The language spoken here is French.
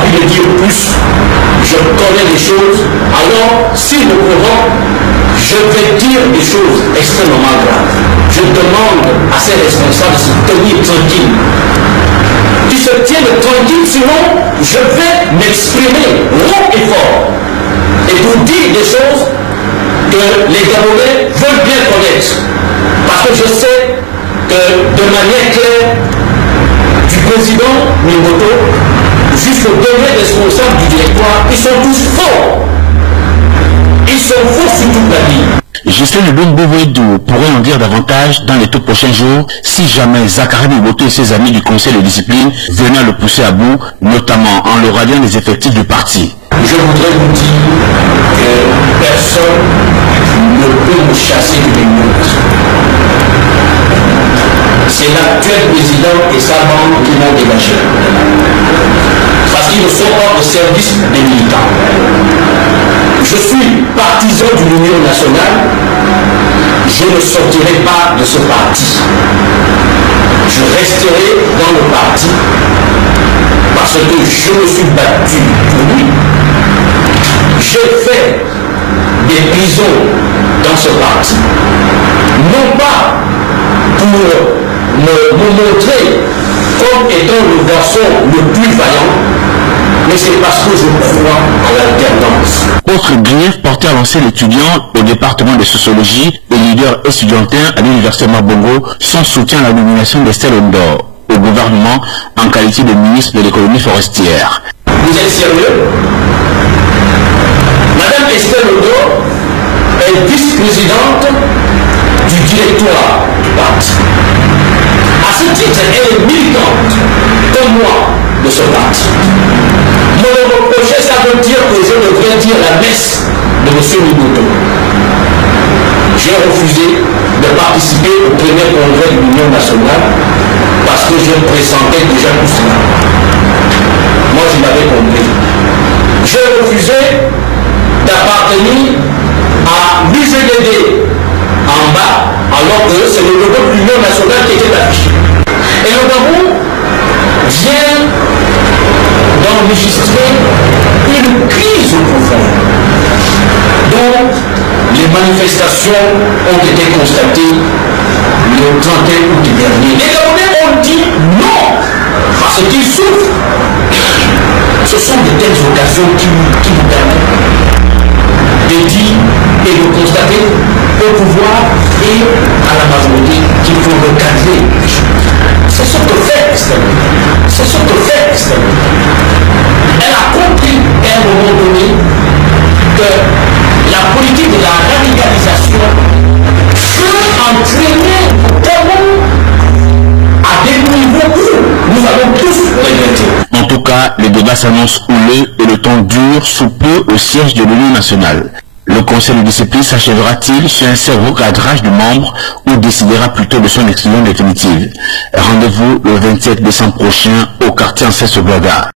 envie de dire plus, je connais des choses, alors s'il me provoque, je vais dire des choses extrêmement graves. Je demande à ces responsables de se tenir tranquilles. Qui se tiennent tranquilles, sinon je vais m'exprimer haut et fort et pour dire des choses que les Gabonais veulent bien connaître. Parce que je sais que de manière claire, du président Mingoto jusqu'au dernier responsable du directoire, ils sont tous faux. Ils sont faux sur toute la vie. Justin Mbouedou pourrait en dire davantage dans les tout prochains jours si jamais Zachary Mingoto et ses amis du conseil de discipline venaient à le pousser à bout, notamment en le ralliant des effectifs du parti. Je voudrais vous dire que personne ne peut nous chasser de l'Union nationale. C'est l'actuel président et sa bande qui l'ont dégagé. Parce qu'ils ne sont pas au service des militants. Je suis partisan de l'Union nationale. Je ne sortirai pas de ce parti. Je resterai dans le parti parce que je me suis battu pour lui. J'ai fait des prisons dans ce parti. Non pas pour me montrer comme étant le garçon le plus vaillant, mais c'est parce que je crois à l'alternance. Autre grief porté à l'ancien étudiant au département de sociologie et leader étudiantin à l'université Mabongo, son soutien à la nomination d'Estelle Ondor au gouvernement en qualité de ministre de l'économie forestière. Vous êtes sérieux? Madame Estelle Ondor est vice-présidente du directoire du parti. À ce titre, elle est militante, comme moi, de ce parti. Mon reproche, ça veut dire que je devrais dire la messe de M. Mingoto. J'ai refusé de participer au premier congrès de l'Union nationale parce que je pressentais déjà tout cela. Moi, je l'avais compris. J'ai refusé d'appartenir à l'UGDD en bas, alors que c'est le logo de l'Union nationale qui était affiché. Et le Gabon vient d'enregistrer une crise au pouvoir. Donc, les manifestations ont été constatées le 31 août dernier. Les Gabonais ont dit non, parce qu'ils souffrent. Ce sont de telles occasions qui nous permettent de dire et de constater au pouvoir et à la majorité qu'il faut recadrer. C'est ce que fait Estelle. C'est ce que fait Estelle. Elle a compris à un moment donné que la politique de la radicalisation peut entraîner à des niveaux où nous allons tous regretter. En tout cas, le débat s'annonce houleux et le temps dure sous peu au siège de l'Union nationale. Le conseil de discipline s'achèvera-t-il sur un seul recadrage de membres ou décidera plutôt de son exclusion définitive? Rendez-vous le 27 décembre prochain au quartier Ancès Blaga.